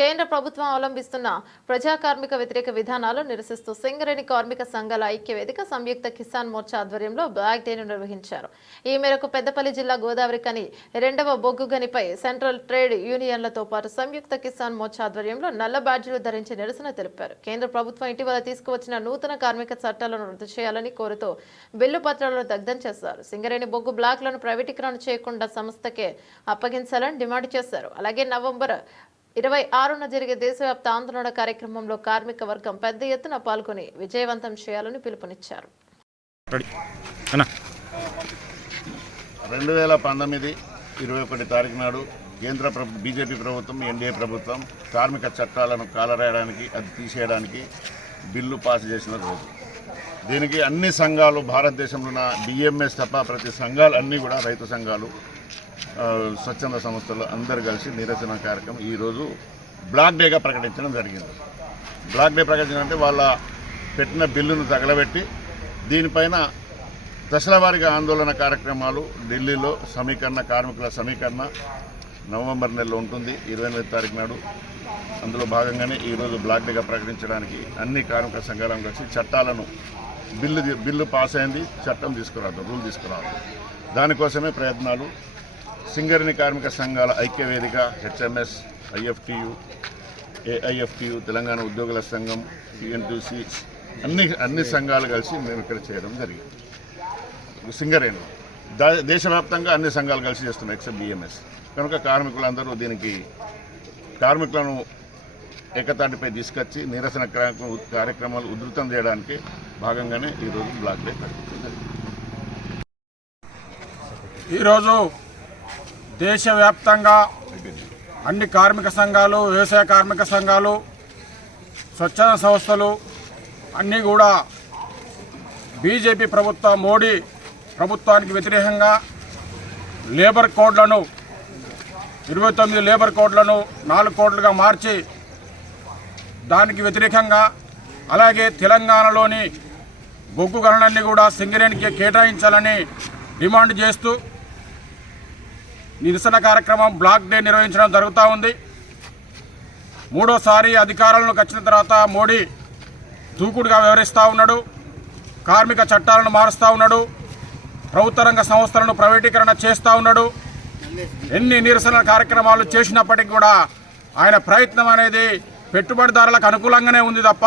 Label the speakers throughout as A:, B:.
A: కేంద్ర ప్రభుత్వం అవలంబిస్తున్న ప్రజా కార్మిక వ్యతిరేక విధానాలు నిరసిస్తూ సింగరేణి కార్మిక సంఘాల ఐక్య వేదిక సంయుక్త కిసాన్ మోర్చా ఆధ్వర్యంలో బ్లాక్ డేను నిర్వహించారు. ఈ మేరకు పెద్దపల్లి జిల్లా గోదావరి కని రెండవ బొగ్గు గనిపై సెంట్రల్ ట్రేడ్ యూనియన్లతో పాటు సంయుక్త కిసాన్ మోర్చా ఆధ్వర్యంలో నల్ల బ్యాడ్జీలు ధరించి నిరసన తెలిపారు. కేంద్ర ప్రభుత్వం ఇటీవల తీసుకువచ్చిన నూతన కార్మిక చట్టాలను రద్దు చేయాలని కోరుతూ బిల్లు పత్రాలను దగ్ధం చేశారు. సింగరేణి బొగ్గు బ్లాక్లను ప్రైవేటీకరణ చేయకుండా సంస్థకే అప్పగించాలని డిమాండ్ చేశారు. అలాగే నవంబర్ ఇరవై ఆరున జరిగే దేశవ్యాప్త ఆందోళన కార్యక్రమంలో కార్మిక వర్గం పెద్ద ఎత్తున పాల్గొని విజయవంతం చేయాలని పిలుపునిచ్చారు.
B: రెడీ.
C: వేల పంతొమ్మిది ఇరవై ఒకటి తారీఖు నాడు కేంద్ర ప్రభు బీజేపీ ప్రభుత్వం ఎన్డీఏ ప్రభుత్వం కార్మిక చట్టాలను కాలరాయడానికి అది తీసేయడానికి బిల్లు పాస్ చేసిన రోజు. దీనికి అన్ని సంఘాలు భారతదేశంలో ఉన్న డిఎంఎస్ తప్ప ప్రతి సంఘాలు అన్నీ కూడా రైతు సంఘాలు స్వచ్ఛంద సంస్థలు అందరు కలిసి నిరసన కార్యక్రమం ఈరోజు బ్లాక్ డేగా ప్రకటించడం జరిగింది. బ్లాక్ డే ప్రకటించడం అంటే వాళ్ళ పెట్టిన బిల్లును తగలబెట్టి దీనిపైన దశలవారీగా ఆందోళన కార్యక్రమాలు ఢిల్లీలో సమీకరణ కార్మికుల సమీకరణ నవంబర్ నెలలో ఉంటుంది ఇరవై ఎనిమిది తారీఖు నాడు. అందులో భాగంగానే ఈరోజు బ్లాక్ డేగా ప్రకటించడానికి అన్ని కార్మిక సంఘాలను కలిసి చట్టాలను బిల్లు బిల్లు పాస్ అయింది చట్టం తీసుకురాదు రూల్ తీసుకురాదు దానికోసమే ప్రయత్నాలు. సింగరేణి కార్మిక సంఘాల ఐక్యవేదిక హెచ్ఎంఎస్ ఐఎఫ్టియు ఏఐఎఫ్టియు తెలంగాణ ఉద్యోగుల సంఘం టిఎన్టీసీ అన్ని అన్ని సంఘాలు కలిసి మేము ఇక్కడ చేయడం జరిగింది. సింగరేణి. దేశవ్యాప్తంగా అన్ని సంఘాలు కలిసి చేస్తున్నాయి ఎక్సెప్ట్ బిఎంఎస్. కనుక కార్మికులందరూ దీనికి కార్మికులను ఏకతాటిపై తీసుకొచ్చి నిరసన కార్యక్రమాలు ఉధృతం చేయడానికి భాగంగానే ఈరోజు బ్లాక్ డే
D: ఈరోజు దేశవ్యాప్తంగా అన్ని కార్మిక సంఘాలు వ్యవసాయ కార్మిక సంఘాలు స్వచ్ఛంద సంస్థలు అన్నీ కూడా బీజేపీ ప్రభుత్వ మోడీ ప్రభుత్వానికి వ్యతిరేకంగా లేబర్ కోడ్లను ఇరవై తొమ్మిది లేబర్ కోడ్లను నాలుగు కోడ్లుగా మార్చి దానికి వ్యతిరేకంగా అలాగే తెలంగాణలోని బొగ్గు గనులన్నీ కూడా సింగరేణికి కేటాయించాలని డిమాండ్ చేస్తూ నిరసన కార్యక్రమం బ్లాక్ డే నిర్వహించడం జరుగుతూ ఉంది. మూడోసారి అధికారంలోకి వచ్చిన తర్వాత మోడీ దూకుడుగా వ్యవహరిస్తూ ఉన్నాడు. కార్మిక చట్టాలను మారుస్తూ ఉన్నాడు. ప్రభుత్వ రంగ సంస్థలను ప్రైవేటీకరణ చేస్తూ ఉన్నాడు. ఎన్ని నిరసన కార్యక్రమాలు చేసినప్పటికీ కూడా ఆయన ప్రయత్నం అనేది పెట్టుబడిదారులకు అనుకూలంగానే ఉంది తప్ప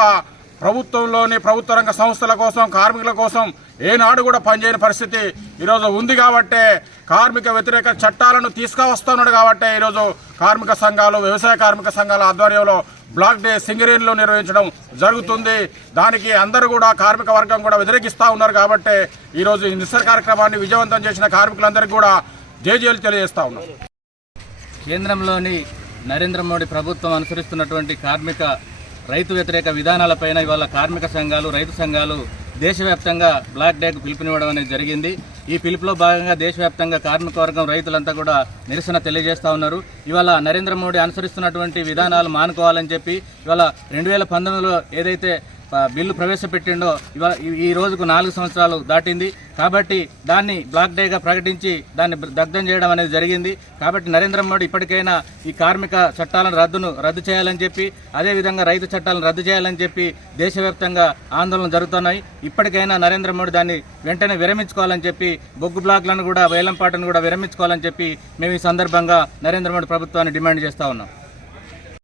D: ప్రభుత్వంలోని ప్రభుత్వ రంగ సంస్థల కోసం కార్మికుల కోసం ఏనాడు కూడా పనిచేయని పరిస్థితి ఈరోజు ఉంది కాబట్టే కార్మిక వ్యతిరేక చట్టాలను తీసుకువస్తున్నాడు కాబట్టే ఈరోజు కార్మిక సంఘాలు వ్యవసాయ కార్మిక సంఘాల ఆధ్వర్యంలో బ్లాక్ డే సింగరేణిలో నిర్వహించడం జరుగుతుంది. దానికి అందరూ కూడా కార్మిక వర్గం కూడా వ్యతిరేకిస్తూ ఉన్నారు కాబట్టి ఈరోజు ఈ నిస్సర కార్యక్రమాన్ని విజయవంతం చేసిన కార్మికులందరికీ కూడా జేజేలు తెలియజేస్తూ ఉన్నారు
E: కేంద్రంలోని నరేంద్ర మోడీ ప్రభుత్వం అనుసరిస్తున్నటువంటి కార్మిక రైతు వ్యతిరేక విధానాలపైన ఇవాళ కార్మిక సంఘాలు రైతు సంఘాలు దేశవ్యాప్తంగా బ్లాక్ డేకు పిలుపునివ్వడం అనేది జరిగింది. ఈ పిలుపులో భాగంగా దేశవ్యాప్తంగా కార్మిక వర్గం రైతులంతా కూడా నిరసన తెలియజేస్తా ఉన్నారు. ఇవాళ నరేంద్ర మోడీ అనుసరిస్తున్నటువంటి విధానాలు మానుకోవాలని చెప్పి ఇవాళ రెండు వేల పంతొమ్మిదిలో ఏదైతే బిల్లు ప్రవేశపెట్టిండో ఇవా ఈ- రోజుకు నాలుగు సంవత్సరాలు దాటింది. కాబట్టి దాన్ని బ్లాక్ డేగా ప్రకటించి దాన్ని దగ్ధం చేయడం అనేది జరిగింది. కాబట్టి నరేంద్ర మోడీ ఇప్పటికైనా ఈ కార్మిక చట్టాలను రద్దును రద్దు చేయాలని చెప్పి అదేవిధంగా రైతు చట్టాలను రద్దు చేయాలని చెప్పి దేశవ్యాప్తంగా ఆందోళన జరుగుతున్నాయి. ఇప్పటికైనా నరేంద్ర మోడీ దాన్ని వెంటనే విరమించుకోవాలని చెప్పి బొగ్గు బ్లాక్లను కూడా వేలంపాటను కూడా విరమించుకోవాలని చెప్పి మేము ఈ సందర్భంగా నరేంద్ర మోడీ ప్రభుత్వాన్ని డిమాండ్ చేస్తా ఉన్నాం.